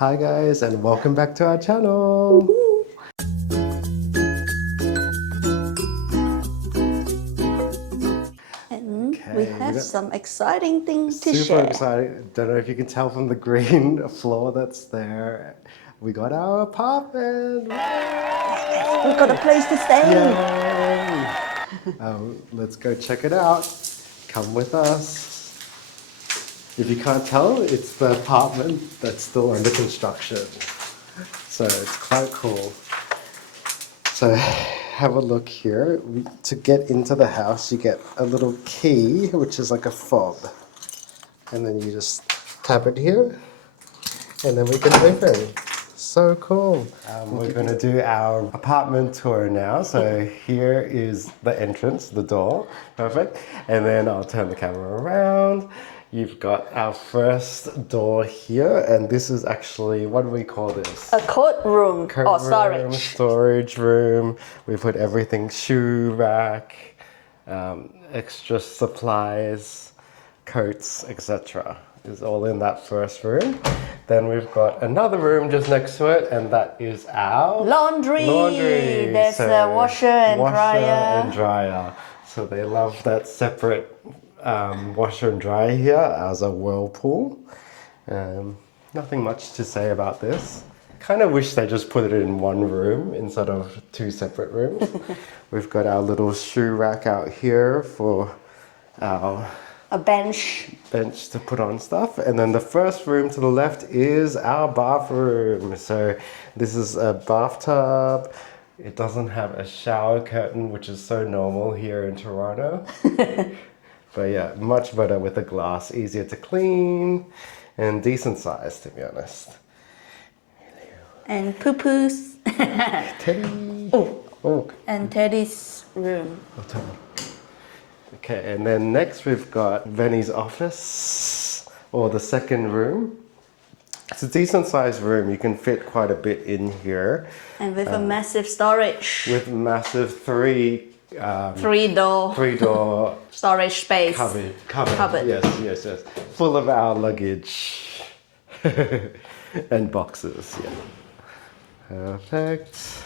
Hi guys, and welcome back to our channel. And we Okay, have some exciting things to super share. excited. Don't know if you can tell from the green floor that's there. We got our apartment. We got a place to stay. Yay! Let's go check it out. Come with us. If you can't tell, it's the apartment that's still under construction. So it's quite cool. So have a look here. To get into the house, you get a little key, which is like a fob. And then you just tap it here, and then we can open. So cool. We're going to do our apartment tour now. So here is the entrance, the door. Perfect. And then I'll turn the camera around. You've got our first door here, and this is actually, what do we call this? A coat room or storage. Storage room. We put everything, shoe rack, extra supplies, coats, etc. is all in that first room. Then we've got another room just next to it, and that is our Laundry. There's So a washer and dryer. So they love that separate washer and dryer here as a whirlpool. Nothing much to say about this. Kind of wish they just put it in one room instead of two separate rooms. We've got our little shoe rack out here for our A bench to put on stuff. And then the first room to the left is our bathroom. So this is a bathtub. It doesn't have a shower curtain, which is so normal here in Toronto. But yeah, much better with the glass, easier to clean and decent size, to be honest. and poo-poos. Teddy. Oh. And Teddy's room. Okay, and then next we've got Venny's office, or the second room. It's a decent sized room. You can fit quite a bit in here. And with a massive storage. With massive three Three-door storage space. Cupboard. Yes. Full of our luggage and boxes. Yeah. Perfect.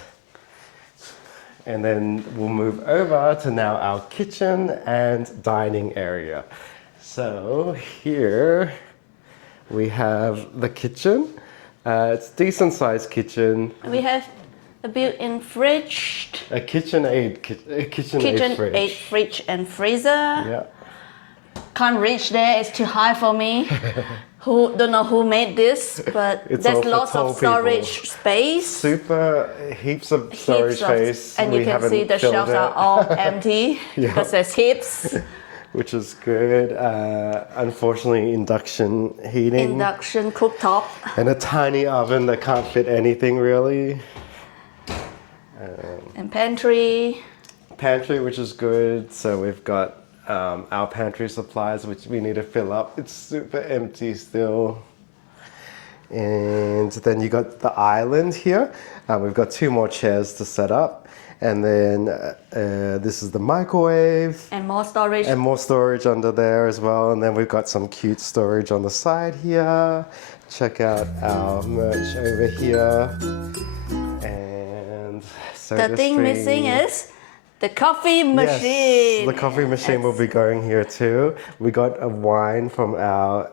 And then we'll move over to now our kitchen and dining area. So here we have the kitchen. It's a decent sized kitchen. We have a built-in fridge. A KitchenAid fridge and freezer. Yeah. Can't reach there, it's too high for me. Who don't know who made this, but there's lots of storage space. Super heaps of storage space. And you can see the shelves are all empty because there's heaps. Which is good. Unfortunately, induction heating. Induction cooktop. And a tiny oven that can't fit anything really. And pantry. Pantry, which is good. So we've got our pantry supplies, which we need to fill up. It's super empty still. And then you got the island here. We've got 2 more chairs to set up. And then this is the microwave. And more storage. And more storage under there as well. And then we've got some cute storage on the side here. Check out our merch over here. And the thing missing is the coffee machine. Yes, the coffee machine will be going here too. We got a wine from our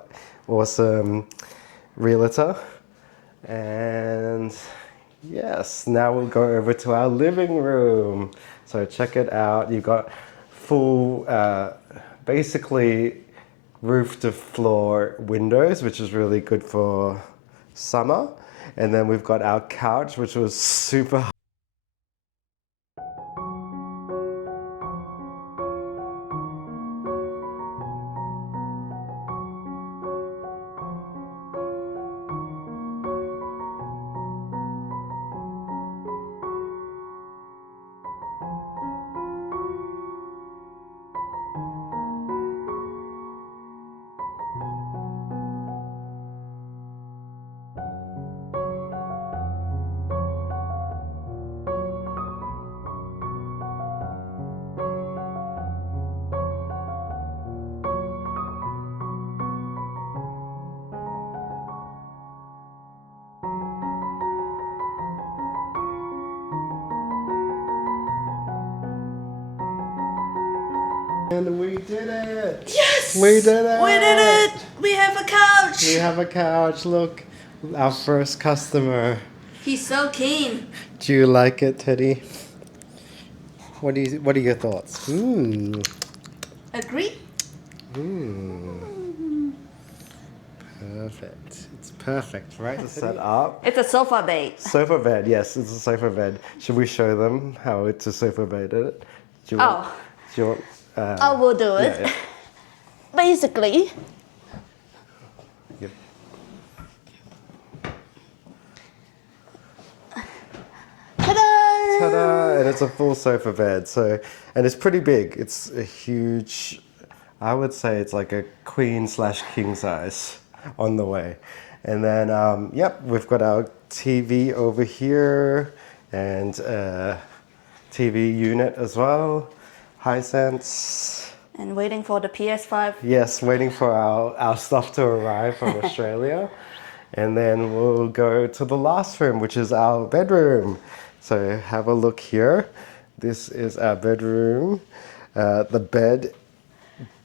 awesome realtor. And yes, now we'll go over to our living room. So check it out. You've got full, basically roof to floor windows, which is really good for summer. And then we've got our couch, which was super And we did it! Yes! We did it! We did it! We have a couch! We have a couch, look. Our first customer. He's so keen. Do you like it, Teddy? What are your thoughts? Agree? Perfect. It's perfect, right? To set up. It's a sofa bed. Sofa bed, yes, it's a sofa bed. Should we show them how it's a sofa bed? Do you want, do you want, I will do it. yeah. Basically, Yep. ta-da! Ta-da! And it's a full sofa bed. And it's pretty big. It's a huge, I would say it's like a queen/king size on the way. And then, yep, we've got our TV over here and TV unit as well. Hisense. And waiting for the PS5. Yes, waiting for our stuff to arrive from Australia. And then we'll go to the last room, which is our bedroom. So have a look here. This is our bedroom. The bed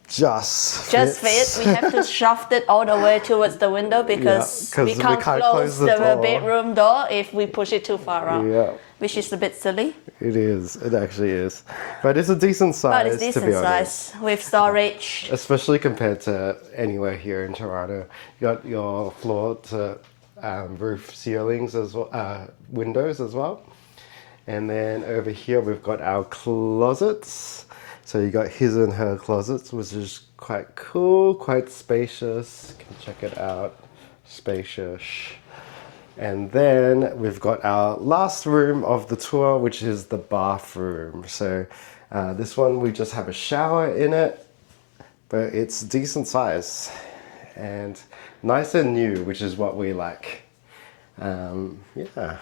just fit. We have to shove it all the way towards the window because we can't close the bedroom door if we push it too far out. Yeah. Which is a bit silly. It is. It actually is. But it's a decent size, But it's decent to be honest. size with storage. Especially compared to anywhere here in Toronto. You got your floor to roof ceilings as well, windows as well. And then over here we've got our closets. So you got his and her closets, which is quite cool, quite spacious. You can check it out. Spacious. And then we've got our last room of the tour, which is the bathroom. So this one, we just have a shower in it, but it's decent size and nice and new, which is what we like. Yeah.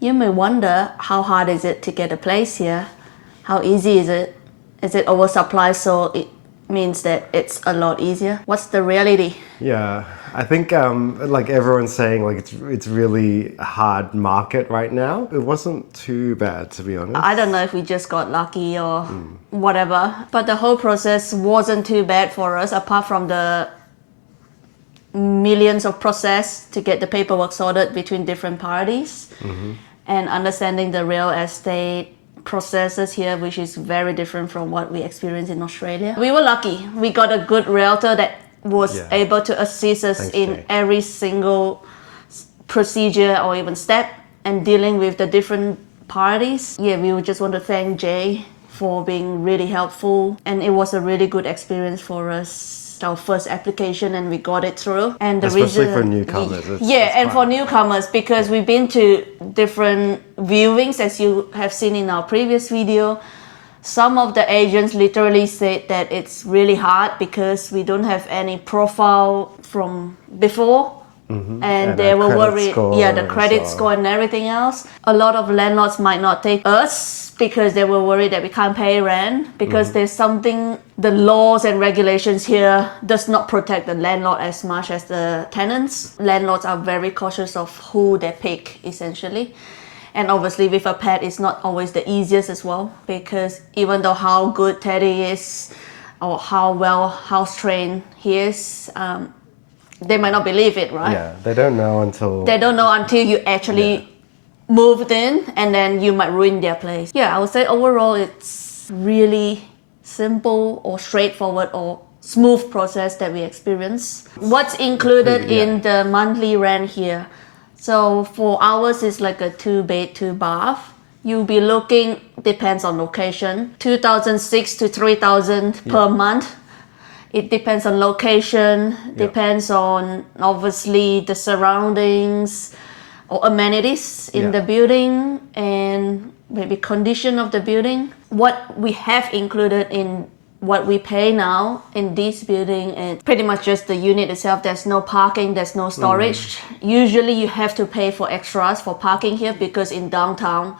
You may wonder how hard is it to get a place here? How easy is it? Is it oversupply so it means that it's a lot easier? What's the reality? Yeah, I think like everyone's saying, like it's really a hard market right now. It wasn't too bad, to be honest. I don't know if we just got lucky or whatever, but the whole process wasn't too bad for us apart from the millions of process to get the paperwork sorted between different parties and understanding the real estate processes here, which is very different from what we experienced in Australia. We were lucky. We got a good realtor that was able to assist us in every single procedure or even step and dealing with the different parties. Yeah, we would just want to thank Jay for being really helpful, and it was a really good experience for us. Our first application and we got it through. And the Especially reason, for newcomers. For newcomers, because we've been to different viewings, as you have seen in our previous video. Some of the agents literally said that it's really hard because we don't have any profile from before. And they were worried, the credit score and everything else. A lot of landlords might not take us because they were worried that we can't pay rent because there's something, the laws and regulations here does not protect the landlord as much as the tenants. Landlords are very cautious of who they pick, essentially. And obviously with a pet, it's not always the easiest as well, because even though how good Teddy is or how well house trained he is, they might not believe it, right? Yeah, they don't know until you actually moved in, and then you might ruin their place. Yeah, I would say overall it's really simple or straightforward or smooth process that we experience. What's included in the monthly rent here? So for ours is like a 2-bed, 2-bath. You'll be looking, depends on location, 2,600 to 3,000 per month. It depends on location, depends on obviously the surroundings or amenities in the building and maybe condition of the building. What we have included in what we pay now in this building is pretty much just the unit itself. There's no parking, there's no storage. Usually you have to pay for extras for parking here because in downtown,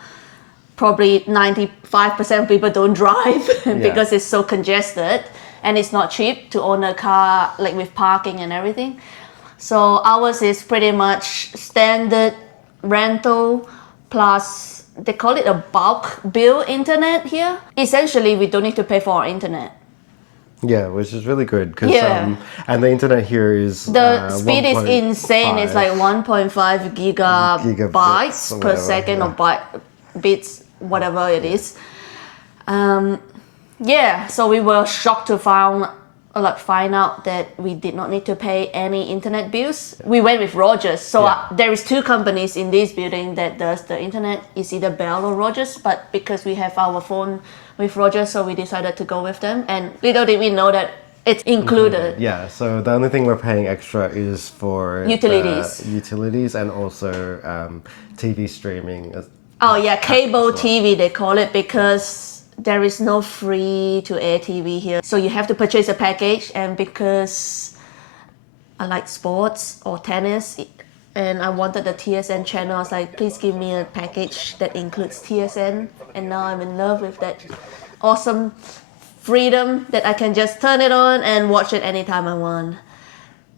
probably 95% of people don't drive because it's so congested. And it's not cheap to own a car like with parking and everything. So ours is pretty much standard rental plus they call it a bulk bill internet here. Essentially, we don't need to pay for our internet. Yeah, which is really good because Yeah. and the internet here is The speed is insane. It's like 1.5 1.5 gigabytes gigabits or per whatever, second yeah. or bits, whatever it is. Yeah, so we were shocked to find out that we did not need to pay any internet bills. We went with Rogers. So Yeah. there is two companies in this building that does the internet. It's either Bell or Rogers, but because we have our phone with Rogers, so we decided to go with them. And little did we know that it's included. Yeah, so the only thing we're paying extra is for Utilities. the utilities and also TV streaming. Oh yeah, cable as well. TV they call it, because there is no free to air TV here. So you have to purchase a package, and because I like sports or tennis and I wanted the TSN channel, I was like, please give me a package that includes TSN, and now I'm in love with that awesome freedom that I can just turn it on and watch it anytime I want.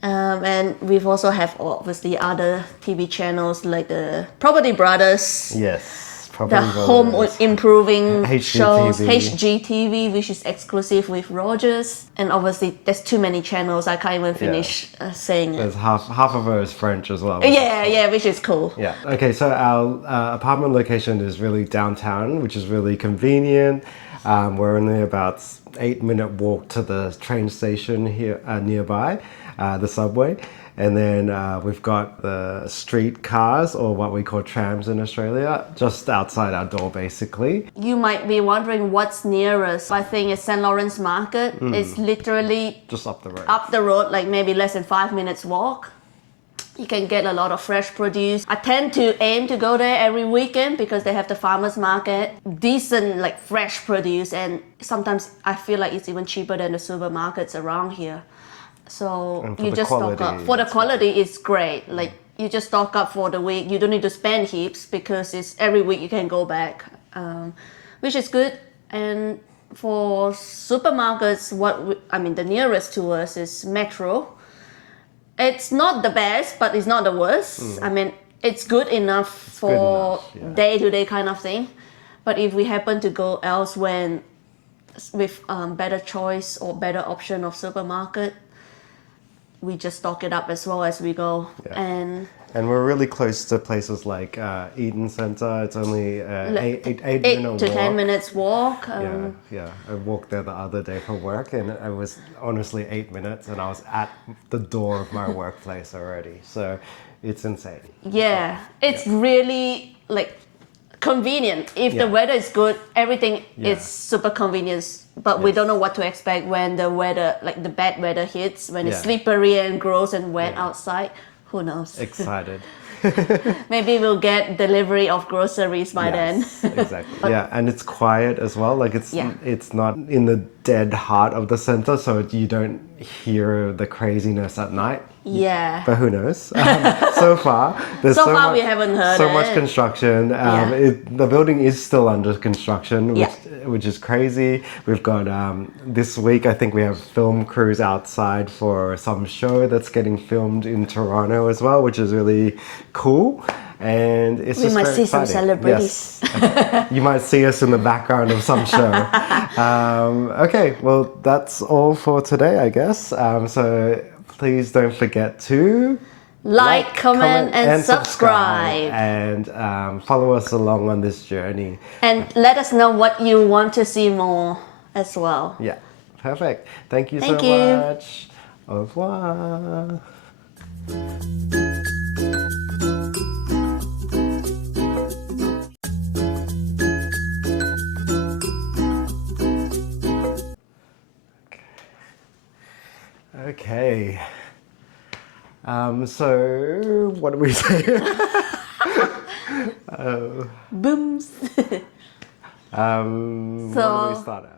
And we've also have obviously other TV channels like the Property Brothers, Yes, the probably home improving shows, HGTV. HGTV, which is exclusive with Rogers. And obviously there's too many channels, I can't even finish saying it. There's half of it is French as well. Yeah, which is cool. Yeah. Okay, so our apartment location is really downtown, which is really convenient. We're only about 8-minute walk to the train station here nearby, the subway. And then we've got the street cars, or what we call trams in Australia, just outside our door basically. You might be wondering what's nearest. I think it's St. Lawrence Market. It's literally Just up the road. up the road, like maybe less than 5 minutes walk. You can get a lot of fresh produce. I tend to aim to go there every weekend because they have the farmers market, decent like fresh produce, and sometimes I feel like it's even cheaper than the supermarkets around here. So And for you the just stock quality, up. For the it's quality, it's great. Like you just stock up for the week. You don't need to spend heaps because it's every week you can go back, which is good. And for supermarkets, the nearest to us is Metro. It's not the best, but it's not the worst. I mean, it's good enough for day-to-day kind of thing. But if we happen to go elsewhere with better choice or better option of supermarket, we just stock it up as well as we go. Yeah. And we're really close to places like Eden Centre. It's only eight 8 minute to walk. 10 minutes walk. Yeah. I walked there the other day for work, and it was honestly 8 minutes, and I was at the door of my workplace already. So it's insane. Yeah, it's really like convenient. If the weather is good, everything is super convenient. But we don't know what to expect when the weather, like the bad weather hits, when it's slippery and gross and wet outside. Who knows? Excited. Maybe we'll get delivery of groceries by then. Exactly. Yeah, and it's quiet as well. Like it's not in the dead heart of the center, so you don't hear the craziness at night. Yeah. But who knows? So far, there's We haven't heard so it. much construction. The building is still under construction, which is crazy. We've got this week, I think we have film crews outside for some show that's getting filmed in Toronto as well, which is really cool. And it's We just might very see some exciting. celebrities. Yes. You might see us in the background of some show. Okay, well, that's all for today, I guess. So please don't forget to Like, comment, and subscribe. And follow us along on this journey. And let us know what you want to see more as well. Yeah, perfect. Thank you Thank so you. much. Au revoir. Okay. So what do we say? Booms. What do we start at?